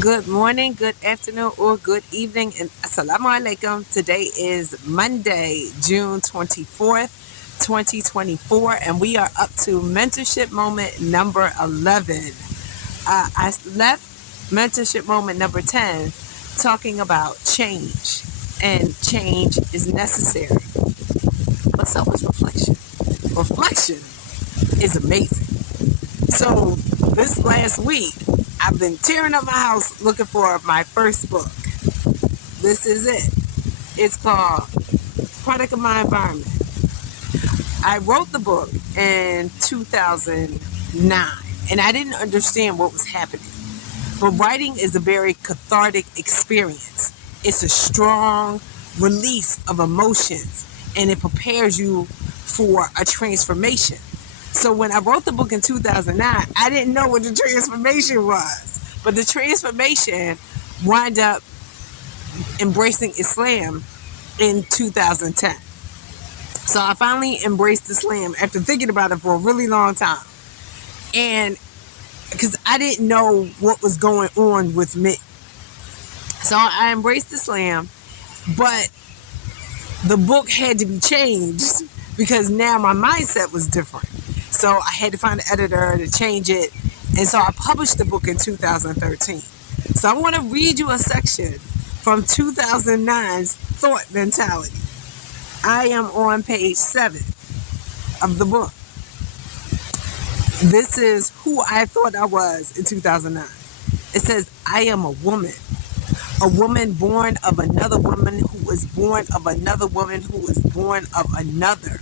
Good morning, good afternoon, or good evening, and assalamu alaikum. Today is Monday, June 24th, 2024, and we are up to mentorship moment number 11. I left mentorship moment number 10 talking about change, and change is necessary. What's up with reflection? Reflection is amazing. So, this last week, I've been tearing up my house looking for my first book. This is it. It's called Product of My Environment. I wrote the book in 2009 and I didn't understand what was happening. But writing is a very cathartic experience. It's a strong release of emotions and it prepares you for a transformation. So when I wrote the book in 2009, I didn't know what the transformation was. But the transformation wound up embracing Islam in 2010. So I finally embraced Islam after thinking about it for a really long time. And because I didn't know what was going on with me. So I embraced Islam, but the book had to be changed because now my mindset was different. So I had to find an editor to change it. And so I published the book in 2013. So I want to read you a section from 2009's Thought Mentality. I am on page 7 of the book. This is who I thought I was in 2009. It says, I am a woman born of another woman who was born of another woman who was born of another.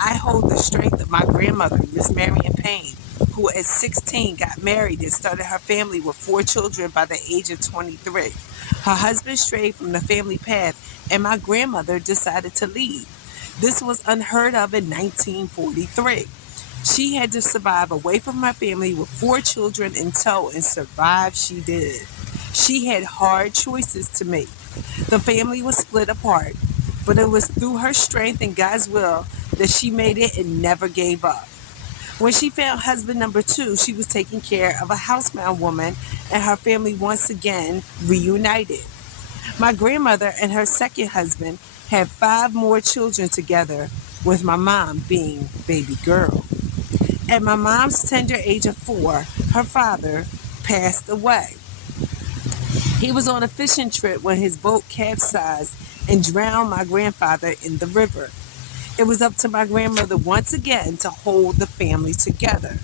I hold the strength of my grandmother, Miss Marion Payne, who at 16 got married and started her family with 4 children by the age of 23. Her husband strayed from the family path and my grandmother decided to leave. This was unheard of in 1943. She had to survive away from her family with 4 children in tow, and survive she did. She had hard choices to make. The family was split apart, but it was through her strength and God's will that she made it and never gave up. When she found husband number 2, she was taking care of a housebound woman and her family once again reunited. My grandmother and her second husband had 5 more children together, with my mom being baby girl. At my mom's tender age of 4, her father passed away. He was on a fishing trip when his boat capsized and drowned my grandfather in the river. It was up to my grandmother once again to hold the family together.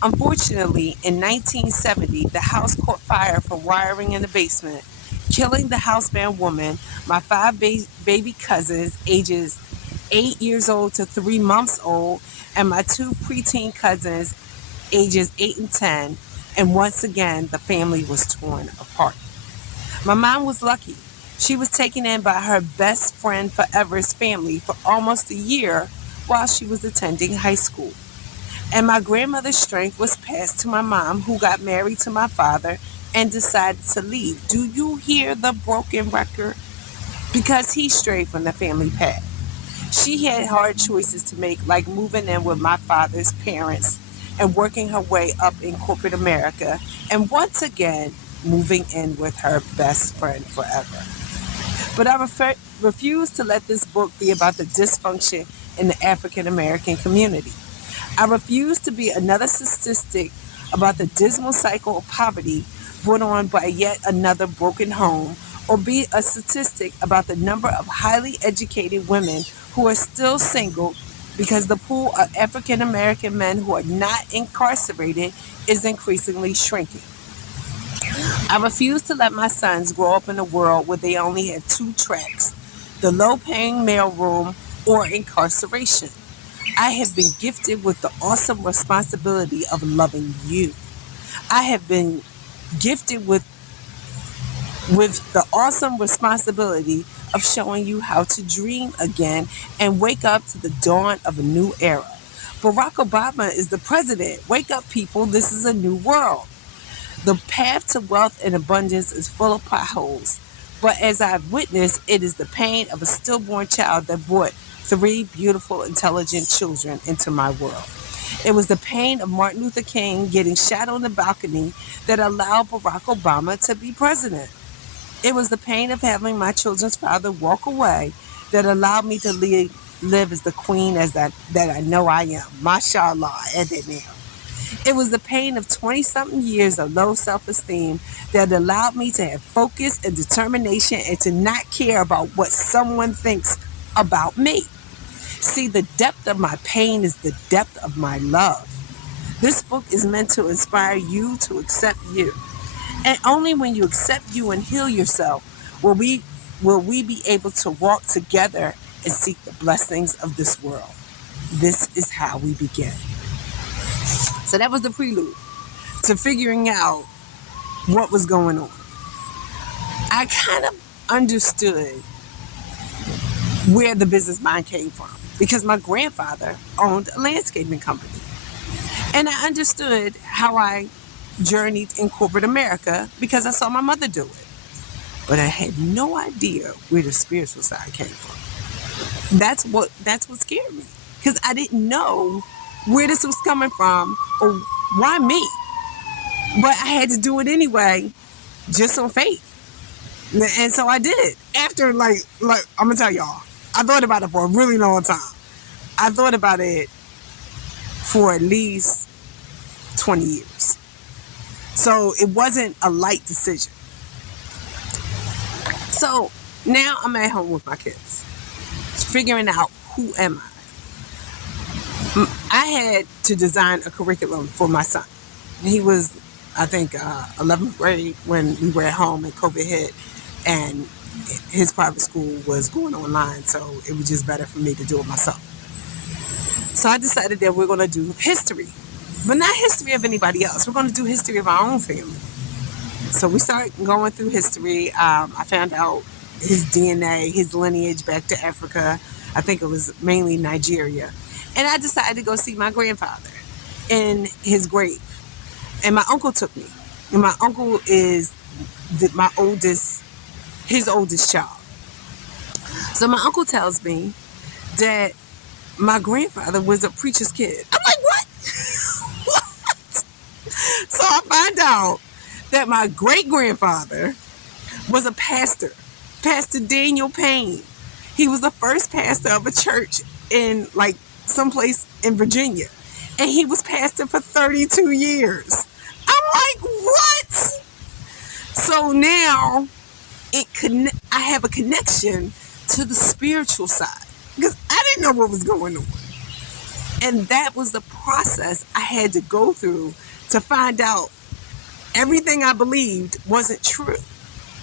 Unfortunately, in 1970, the house caught fire from wiring in the basement, killing the housebound woman, my 5 baby cousins, ages 8 years old to 3 months old, and my 2 preteen cousins, ages 8 and 10, and once again, the family was torn apart. My mom was lucky. She was taken in by her best friend forever's family for almost a year while she was attending high school. And my grandmother's strength was passed to my mom, who got married to my father and decided to leave. Do you hear the broken record? Because he strayed from the family path. She had hard choices to make, like moving in with my father's parents and working her way up in corporate America, and once again, moving in with her best friend forever. But I refuse to let this book be about the dysfunction in the African American community. I refuse to be another statistic about the dismal cycle of poverty brought on by yet another broken home, or be a statistic about the number of highly educated women who are still single, because the pool of African American men who are not incarcerated is increasingly shrinking. I refuse to let my sons grow up in a world where they only have 2 tracks: the low paying mailroom or incarceration. I have been gifted with the awesome responsibility of loving you. I have been gifted with the awesome responsibility of showing you how to dream again and wake up to the dawn of a new era. Barack Obama is the president. Wake up, people. This is a new world. The path to wealth and abundance is full of potholes, but as I've witnessed, it is the pain of a stillborn child that brought 3 beautiful, intelligent children into my world. It was the pain of Martin Luther King getting shot on the balcony that allowed Barack Obama to be president. It was the pain of having my children's father walk away that allowed me to live as the queen that I know I am. Mashallah, and it now. It was the pain of 20-something years of low self-esteem that allowed me to have focus and determination and to not care about what someone thinks about me. See, the depth of my pain is the depth of my love. This book is meant to inspire you to accept you. And only when you accept you and heal yourself will we be able to walk together and seek the blessings of this world. This is how we begin. So that was the prelude to figuring out what was going on. I kind of understood where the business mind came from because my grandfather owned a landscaping company. And I understood how I journeyed in corporate America because I saw my mother do it. But I had no idea where the spiritual side came from. That's what scared me because I didn't know where this was coming from or why me. But I had to do it anyway, just on faith. And so I did. After like I'm gonna tell y'all, I thought about it for a really long time. I thought about it for at least 20 years. So it wasn't a light decision. So now I'm at home with my kids, figuring out who am I. I had to design a curriculum for my son. He was, I think, 11th grade when we were at home and COVID hit, and his private school was going online, so it was just better for me to do it myself. So I decided that we're going to do history, but not history of anybody else. We're going to do history of our own family. So we started going through history. I found out his DNA, his lineage back to Africa. I think it was mainly Nigeria. And I decided to go see my grandfather in his grave. And my uncle took me. And my uncle is his oldest child. So my uncle tells me that my grandfather was a preacher's kid. I'm like, what? What? So I find out that my great-grandfather was a pastor, Pastor Daniel Payne. He was the first pastor of a church in like someplace in Virginia. And he was pastor for 32 years. I'm like, what? So now I have a connection to the spiritual side because I didn't know what was going on. And that was the process I had to go through to find out everything I believed wasn't true.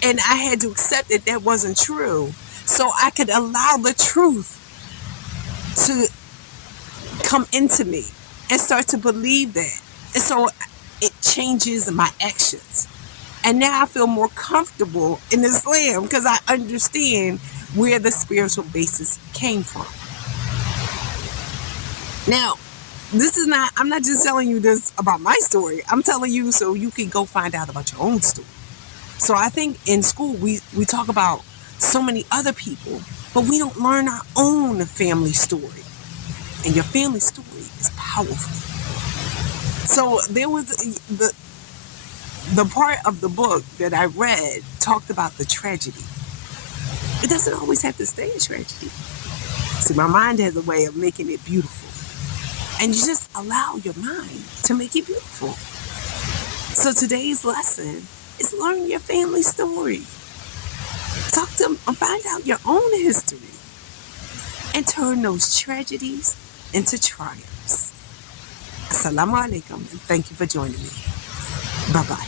And I had to accept that wasn't true so I could allow the truth to come into me and start to believe that. And so it changes my actions. And now I feel more comfortable in Islam because I understand where the spiritual basis came from. Now, I'm not just telling you this about my story. I'm telling you so you can go find out about your own story. So I think in school we talk about so many other people, but we don't learn our own family story. And your family story is powerful. So there was the part of the book that I read talked about the tragedy. It doesn't always have to stay a tragedy. See, my mind has a way of making it beautiful. And you just allow your mind to make it beautiful. So today's lesson is learn your family story. Talk to them and find out your own history. And turn those tragedies into triumphs. Assalamu alaikum, and thank you for joining me. Bye-bye.